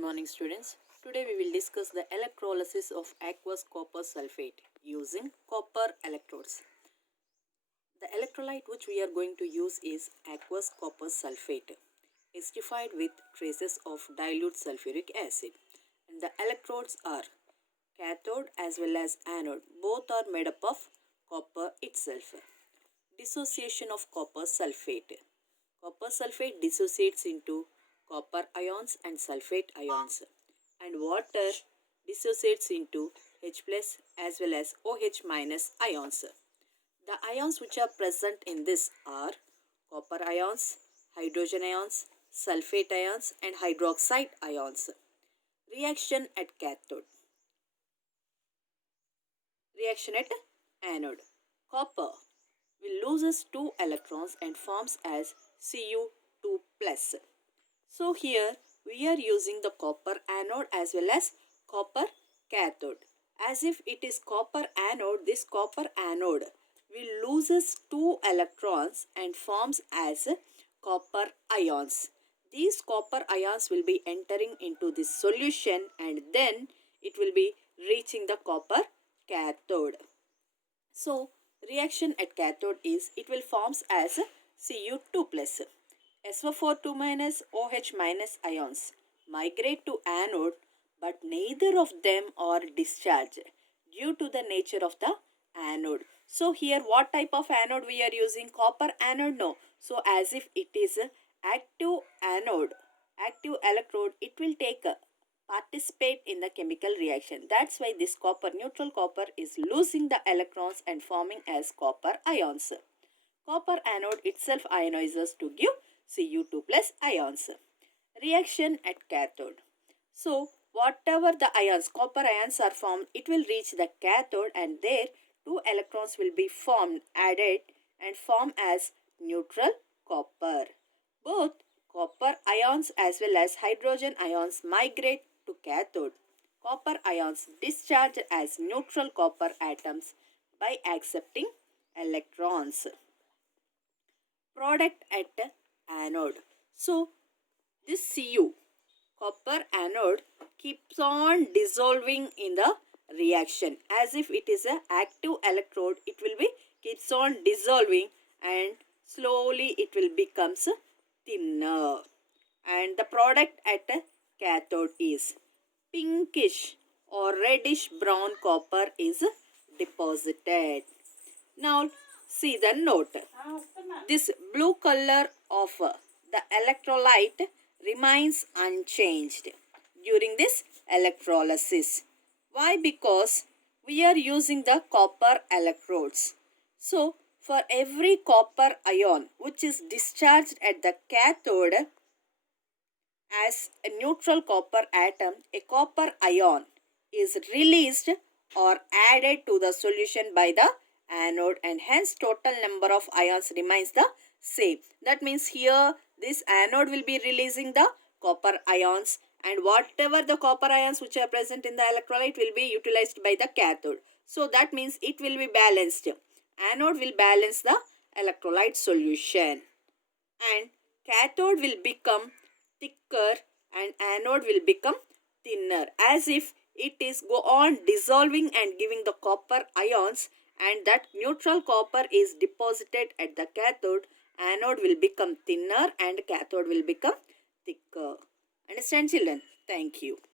morning students. Today we will discuss the electrolysis of aqueous copper sulphate using copper electrodes. The electrolyte which we are going to use is aqueous copper sulphate, acidified with traces of dilute sulfuric acid. And the electrodes are cathode as well as anode. Both are made up of copper itself. Dissociation of copper sulphate. Copper sulphate dissociates into copper ions and sulphate ions, and water dissociates into H plus as well as OH minus ions. The ions which are present in this are copper ions, hydrogen ions, sulphate ions and hydroxide ions. Reaction at cathode. Reaction at anode. Copper will loses 2 electrons and forms as Cu2 plus. So here we are using the copper anode as well as copper cathode. As if it is copper anode, this copper anode will loses 2 electrons and forms as copper ions. These copper ions will be entering into this solution and then it will be reaching the copper cathode. So reaction at cathode is it will forms as Cu2 plus. SO4 minus OH minus ions migrate to anode, but neither of them are discharged due to the nature of the anode. So here what type of anode we are using? Copper anode? No. So as if it is active anode, active electrode, it will participate in the chemical reaction. That's why this copper, neutral copper, is losing the electrons and forming as copper ions. Copper anode itself ionizes to give Cu2 plus ions. Reaction at cathode. So whatever the ions, copper ions are formed, it will reach the cathode and there 2 electrons will be formed, added and form as neutral copper. Both copper ions as well as hydrogen ions migrate to cathode. Copper ions discharge as neutral copper atoms by accepting electrons. Product at anode. So this Cu, copper anode, keeps on dissolving in the reaction. As if it is an active electrode, it will be keeps on dissolving and slowly it will becomes thinner. And the product at cathode is pinkish or reddish brown copper is deposited. Now see the note. This blue color of the electrolyte remains unchanged during this electrolysis. Why? Because we are using the copper electrodes. So for every copper ion which is discharged at the cathode as a neutral copper atom, a copper ion is released or added to the solution by the anode, and hence total number of ions remains the same. That means here this anode will be releasing the copper ions, and whatever the copper ions which are present in the electrolyte will be utilized by the cathode. So that means it will be balanced. Anode will balance the electrolyte solution and cathode will become thicker and anode will become thinner, as if it is go on dissolving and giving the copper ions, and that neutral copper is deposited at the cathode. Anode will become thinner and cathode will become thicker. Understand children? Thank you.